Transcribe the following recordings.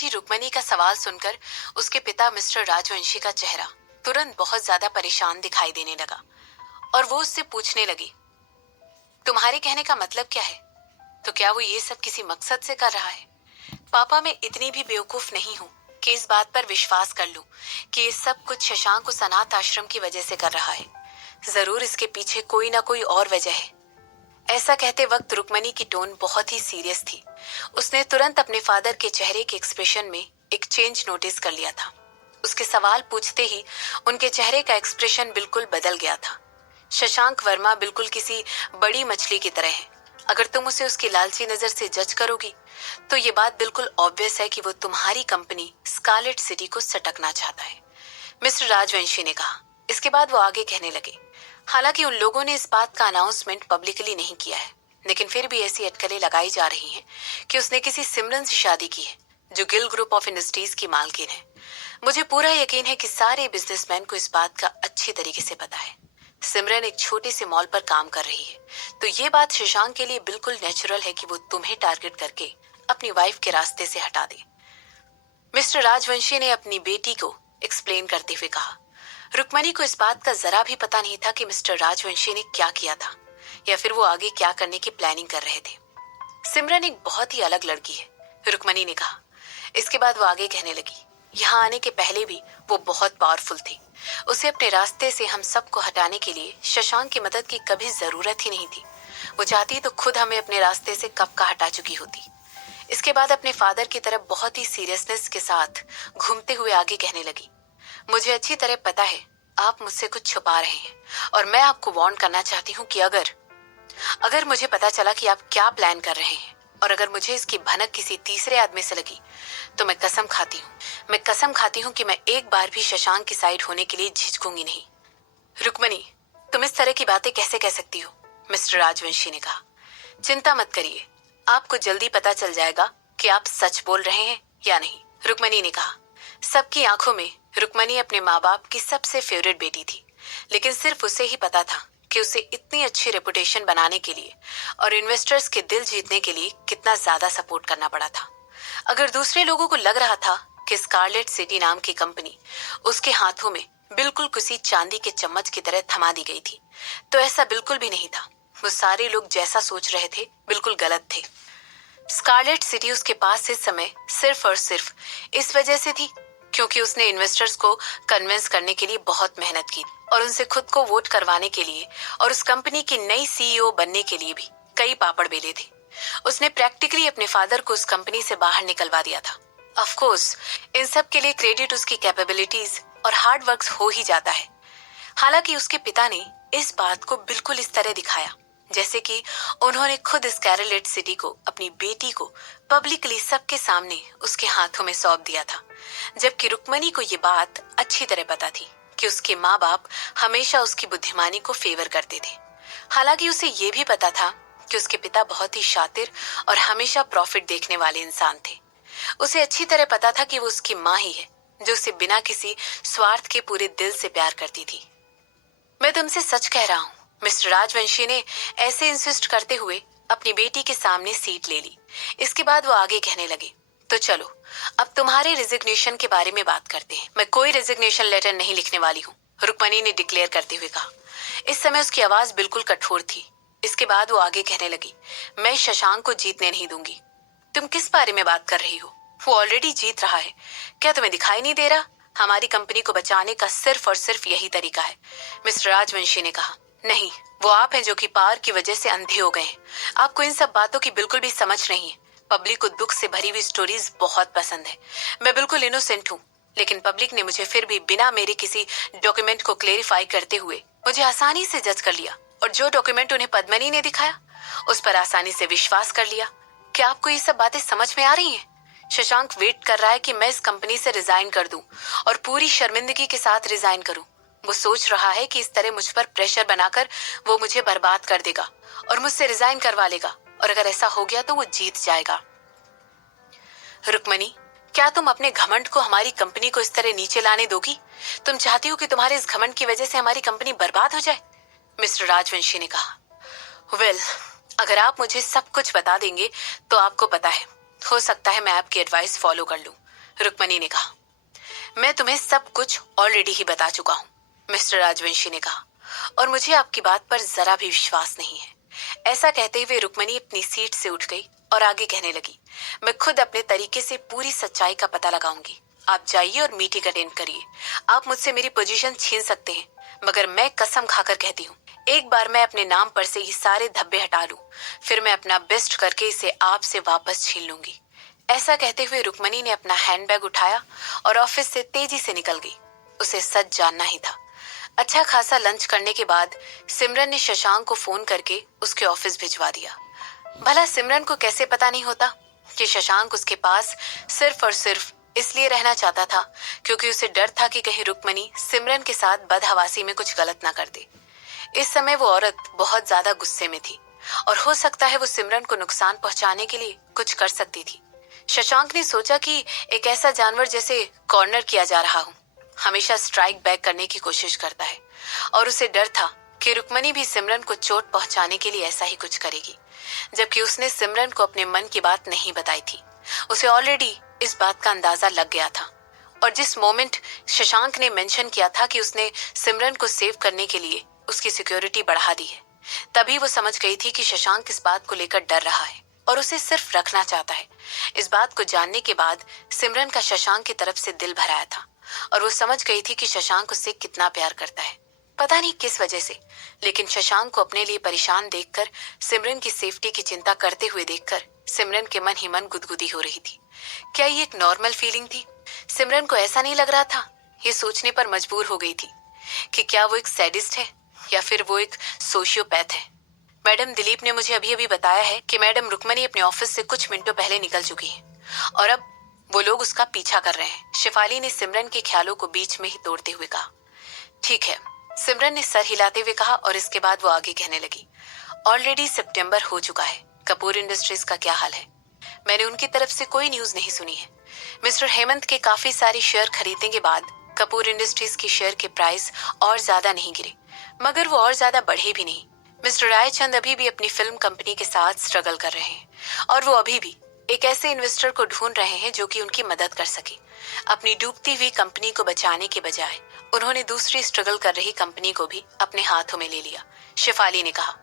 बेटी रुक्मणी का सवाल सुनकर उसके पिता मिस्टर राजवंशी का चेहरा तुरंत बहुत ज्यादा परेशान दिखाई देने लगा और वो उससे पूछने लगी, तुम्हारे कहने का मतलब क्या है? तो क्या वो ये सब किसी मकसद से कर रहा है? पापा, मैं इतनी भी बेवकूफ नहीं हूँ कि इस बात पर विश्वास कर लूं कि ये सब कुछ शशांक उस अनाथ आश्रम की वजह से कर रहा है। जरूर इसके पीछे कोई ना कोई और वजह है। ऐसा कहते वक्त रुक्मणी की टोन बहुत ही सीरियस थी। उसने तुरंत अपने फादर के चेहरे के एक्सप्रेशन में एक चेंज नोटिस कर लिया था। उसके सवाल पूछते ही उनके चेहरे का एक्सप्रेशन बिल्कुल बदल गया था। शशांक वर्मा बिल्कुल किसी बड़ी मछली की तरह है। अगर तुम उसे उसकी लालची नजर से जज करोगी तो ये बात बिल्कुल ऑब्वियस है कि वो तुम्हारी कंपनी स्कारलेट सिटी को सटकना चाहता है, मिस्टर राजवंशी ने कहा। इसके बाद वो आगे कहने लगे, हालांकि उन लोगों ने इस बात का अनाउंसमेंट पब्लिकली नहीं किया है, लेकिन फिर भी ऐसी अटकलें लगाई जा रही हैं कि उसने किसी सिमरन से शादी की है जो गिल ग्रुप ऑफ इंडस्ट्रीज की मालकिन है। मुझे पूरा यकीन है कि सारे बिजनेसमैन को इस बात का अच्छी तरीके से पता है। सिमरन एक छोटे से मॉल पर काम कर रही है, तो ये बात शशांक के लिए बिल्कुल नेचुरल है कि वो तुम्हें टारगेट करके अपनी वाइफ के रास्ते से हटा दे, मिस्टर राजवंशी ने अपनी बेटी को एक्सप्लेन करते हुए कहा। रुक्मणी को इस बात का जरा भी पता नहीं था कि मिस्टर राजवंशी ने क्या किया था या फिर वो आगे क्या करने की प्लानिंग कर रहे थे। सिमरन एक बहुत ही अलग लड़की है, रुक्मणी ने कहा। इसके बाद वो आगे कहने लगी, यहाँ आने के पहले भी वो बहुत पावरफुल थी। उसे अपने रास्ते से हम सबको हटाने के लिए शशांक की मदद की कभी जरूरत ही नहीं थी। वो चाहती तो खुद हमें अपने रास्ते से कब का हटा चुकी होती। इसके बाद अपने फादर की तरफ बहुत ही सीरियसनेस के साथ घूमते हुए आगे कहने लगी, मुझे अच्छी तरह पता है आप मुझसे कुछ छुपा रहे हैं और मैं आपको वार्न करना चाहती हूँ कि अगर मुझे पता चला कि आप क्या प्लान कर रहे हैं और अगर मुझे इसकी भनक किसी तीसरे आदमी से लगी तो मैं कसम खाती हूँ कि मैं एक बार भी शशांक की साइड होने के लिए झिझकूंगी नहीं। रुक्मणी, तुम इस तरह की बातें कैसे कह सकती हो, मिस्टर राजवंशी ने कहा। चिंता मत करिए, आपको जल्दी पता चल जाएगा कि आप सच बोल रहे हैं या नहीं, रुक्मणी ने कहा। सबकी आंखों में रुक्मणी अपने माँ बाप की सबसे फेवरेट बेटी थी, लेकिन सिर्फ उसे ही पता था कि उसे इतनी अच्छी रेपुटेशन बनाने के लिए और इन्वेस्टर्स के दिल जीतने के लिए कितना ज्यादा सपोर्ट करना पड़ा था। अगर दूसरे लोगों को लग रहा था कि स्कारलेट सिटी नाम की कंपनी उसके हाथों में बिल्कुल किसी चांदी के चम्मच की तरह थमा दी गई थी, तो ऐसा बिल्कुल भी नहीं था। वो सारे लोग जैसा सोच रहे थे बिल्कुल गलत थे। स्कारलेट सिटी उसके पास इस समय सिर्फ और सिर्फ इस वजह से थी क्योंकि उसने इन्वेस्टर्स को कन्विंस करने के लिए बहुत मेहनत की और उनसे खुद को वोट करवाने के लिए और उस कंपनी की नई सीईओ बनने के लिए भी कई पापड़ बेले थे। उसने प्रैक्टिकली अपने फादर को उस कंपनी से बाहर निकलवा दिया था। ऑफ कोर्स इन सब के लिए क्रेडिट उसकी कैपेबिलिटीज और हार्ड वर्क हो ही जाता है। हालांकि उसके पिता ने इस बात को बिल्कुल इस तरह दिखाया जैसे कि उन्होंने खुद स्कारलेट सिटी को अपनी बेटी को पब्लिकली सबके सामने उसके हाथों में सौंप दिया था, जबकि रुक्मणी को ये बात अच्छी तरह पता थी कि उसके माँ बाप हमेशा उसकी बुद्धिमानी को फेवर करते थे। हालांकि उसे ये भी पता था कि उसके पिता बहुत ही शातिर और हमेशा प्रॉफिट देखने वाले इंसान थे। उसे अच्छी तरह पता था कि वो उसकी माँ ही है जो उसे बिना किसी स्वार्थ के पूरे दिल से प्यार करती थी। मैं तुमसे सच कह रहा हूँ, मिस्टर राजवंशी ने ऐसे इंसिस्ट करते हुए अपनी बेटी के सामने सीट ले ली। इसके बाद वो आगे कहने लगे, तो चलो अब तुम्हारे रेजिग्नेशन के बारे में बात करते हैं। मैं कोई रेजिग्नेशन लेटर नहीं लिखने वाली हूँ, रुक्मणी ने डिक्लेयर करते हुए कहा। इस समय उसकी आवाज बिल्कुल कठोर थी। इसके बाद वो आगे कहने लगी, मैं शशांक को जीतने नहीं दूंगी। तुम किस बारे में बात कर रही हो? वो ऑलरेडी जीत रहा है। क्या तुम्हें दिखाई नहीं दे रहा? हमारी कंपनी को बचाने का सिर्फ और सिर्फ यही तरीका है, मिस्टर राजवंशी ने कहा। नहीं, वो आप हैं जो कि पावर की वजह से अंधे हो गए हैं। आपको इन सब बातों की बिल्कुल भी समझ नहीं है। पब्लिक को दुख से भरी हुई स्टोरीज बहुत पसंद है। मैं बिल्कुल इनोसेंट हूँ, लेकिन पब्लिक ने मुझे फिर भी बिना मेरे किसी डॉक्यूमेंट को क्लेरिफाई करते हुए मुझे आसानी से जज कर लिया और जो डॉक्यूमेंट उन्हें पद्मनी ने दिखाया उस पर आसानी से विश्वास कर लिया। क्या आपको ये सब बातें समझ में आ रही हैं? शशांक वेट कर रहा है कि मैं इस कंपनी से रिजाइन कर दूं और पूरी शर्मिंदगी के साथ रिजाइन करूं। वो सोच रहा है कि इस तरह मुझ पर प्रेशर बनाकर वो मुझे बर्बाद कर देगा और मुझसे रिजाइन करवा लेगा, और अगर ऐसा हो गया तो वो जीत जाएगा। रुक्मणी, क्या तुम अपने घमंड को हमारी कंपनी को इस तरह नीचे लाने दोगी? तुम चाहती हो कि तुम्हारे इस घमंड की वजह से हमारी कंपनी बर्बाद हो जाए? मिस्टर राजवंशी ने कहा। वेल, अगर आप मुझे सब कुछ बता देंगे तो आपको पता है, हो सकता है मैं आपकी एडवाइस फॉलो कर लूं। रुक्मणी ने कहा। मैं तुम्हें सब कुछ ऑलरेडी ही बता चुका हूँ, मिस्टर राजवंशी ने कहा, और मुझे आपकी बात पर जरा भी विश्वास नहीं है। ऐसा कहते हुए रुक्मणी अपनी सीट से उठ गई और आगे कहने लगी, मैं खुद अपने तरीके से पूरी सच्चाई का पता लगाऊंगी। आप जाइए और मीटिंग अटेंड करिए। आप मुझसे मेरी पोजीशन छीन सकते हैं, मगर मैं कसम खाकर कहती हूँ, एक बार मैं अपने नाम पर से ये सारे धब्बे हटा लूं, फिर मैं अपना बेस्ट करके इसे आपसे वापस छीन लूंगी। ऐसा कहते हुए रुक्मणी ने अपना हैंडबैग उठाया और ऑफिस से तेजी से निकल गई। उसे सच जानना ही था। अच्छा खासा लंच करने के बाद सिमरन ने शशांक को फोन करके उसके ऑफिस भिजवा दिया। भला सिमरन को कैसे पता नहीं होता कि शशांक उसके पास सिर्फ और सिर्फ इसलिए रहना चाहता था क्योंकि उसे डर था कि कहीं रुक्मणी सिमरन के साथ बदहवासी में कुछ गलत ना कर दे। इस समय वो औरत बहुत ज्यादा गुस्से में थी और हो सकता है वो सिमरन को नुकसान पहुंचाने के लिए कुछ कर सकती थी। शशांक ने सोचा कि एक ऐसा जानवर जैसे कॉर्नर किया जा रहा हूं हमेशा स्ट्राइक बैक करने की कोशिश करता है, और उसे डर था कि रुक्मणी भी सिमरन को चोट पहुंचाने के लिए ऐसा ही कुछ करेगी, जबकि उसने सिमरन को अपने मन की बात नहीं बताई थी। उसे ऑलरेडी इस बात का अंदाजा लग गया था, और जिस मोमेंट शशांक ने मेंशन किया था कि उसने सिमरन को सेव करने के लिए उसकी सिक्योरिटी बढ़ा दी है, तभी वो समझ गई थी कि शशांक इस बात को लेकर डर रहा है और उसे सिर्फ रखना चाहता है। इस बात को जानने के बाद सिमरन का शशांक की तरफ से दिल भर आया था और वो समझ गई थी कि शशांक उससे कितना प्यार करता है। पता नहीं किस वजह से, लेकिन शशांक को अपने लिए परेशान देखकर, सिमरन की सेफ्टी की चिंता करते हुए देखकर सिमरन के मन ही मन गुदगुदी हो रही थी। क्या ये एक नॉर्मल फीलिंग थी? सिमरन को ऐसा नहीं लग रहा था। ये सोचने पर मजबूर हो गई थी कि क्या वो एक सैडिस्ट है या फिर वो एक सोशियोपैथ है। मैडम दिलीप ने मुझे अभी अभी बताया है कि मैडम रुक्मणी अपने ऑफिस से कुछ मिनटों पहले निकल चुकी है और अब वो लोग उसका पीछा कर रहे हैं। शिफाली ने सिमरन के ख्यालों को बीच में ही तोड़ते हुए कहा। ठीक है, सिमरन ने सर हिलाते हुए कहा, और इसके बाद वो आगे कहने लगी, ऑलरेडी सितंबर हो चुका है। कपूर इंडस्ट्रीज का क्या हाल है? मैंने उनकी तरफ से कोई न्यूज नहीं सुनी है। मिस्टर हेमंत के काफी सारे शेयर खरीदने के बाद कपूर इंडस्ट्रीज के शेयर के प्राइस और ज्यादा नहीं गिरे, मगर वो और ज्यादा बढ़े भी नहीं। मिस्टर रायचंद अभी भी अपनी फिल्म कंपनी के साथ स्ट्रगल कर रहे हैं और वो अभी भी एक ऐसे इन्वेस्टर को ढूंढ रहे हैं जो कि उनकी मदद कर सके। अपनी डूबती हुई कंपनी को बचाने के बजाय उन्होंने दूसरी स्ट्रगल कर रही कंपनी को भी अपने हाथों में ले लिया। शिफाली ने कहा।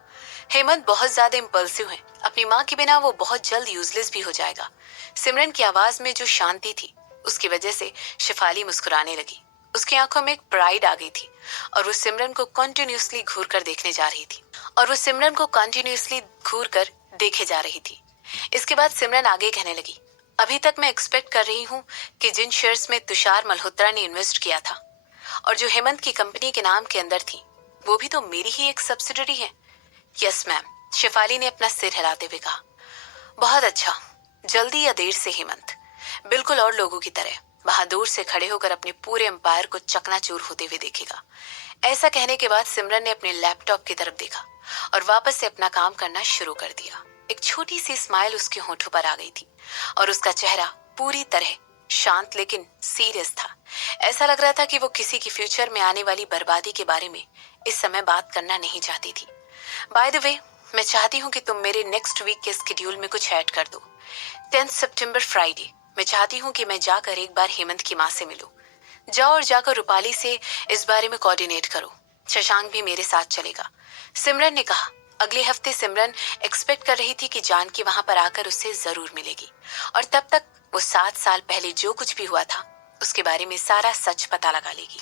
हेमंत बहुत ज्यादा इम्पल्सिव है। अपनी माँ के बिना वो बहुत जल्द यूजलेस भी हो जाएगा। सिमरन की आवाज में जो शांति थी उसकी वजह से शिफाली मुस्कुराने लगी। उसकी आंखों में एक प्राइड आ गई थी और वो सिमरन को कंटिन्यूअसली घूर कर देखे जा रही थी। इसके बाद सिमरन आगे कहने लगी, अभी तक मैं एक्सपेक्ट कर रही हूँ कि जिन शेयर्स में तुषार मल्होत्रा ने इन्वेस्ट किया था और जो हेमंत की कंपनी के नाम के अंदर थी, वो भी तो मेरी ही एक सब्सिडरी है। यस मैम, शिफाली ने अपना सिर हिलाते हुए कहा। बहुत अच्छा, जल्दी या देर से हेमंत बिल्कुल और लोगों की तरह वहां दूर से खड़े होकर अपने पूरे एम्पायर को चकनाचूर होते हुए देखेगा। ऐसा कहने के बाद सिमरन ने अपने लैपटॉप की तरफ देखा और वापस से अपना काम करना शुरू कर दिया। एक छोटी सी स्माइल उसके होठों पर आ गई थी और उसका चेहरा पूरी तरह शांत लेकिन सीरियस था। ऐसा लग रहा था कि वो किसी की फ्यूचर में आने वाली बर्बादी के बारे में इस समय बात करना नहीं चाहती थी। बाय द वे, मैं चाहती हूँ कि तुम मेरे नेक्स्ट वीक के स्केड्यूल में कुछ ऐड कर दो। 10 सितंबर फ्राइडे, मैं चाहती हूँ कि मैं जाकर एक बार हेमंत की माँ से मिलूं। जाओ और जाकर रूपाली से इस बारे में कोऑर्डिनेट करो। शशांक भी मेरे साथ चलेगा, सिमरन ने कहा। अगले हफ्ते सिमरन एक्सपेक्ट कर रही थी कि जानकी वहां पर आकर उससे जरूर मिलेगी और तब तक वो 7 साल पहले जो कुछ भी हुआ था उसके बारे में सारा सच पता लगा लेगी।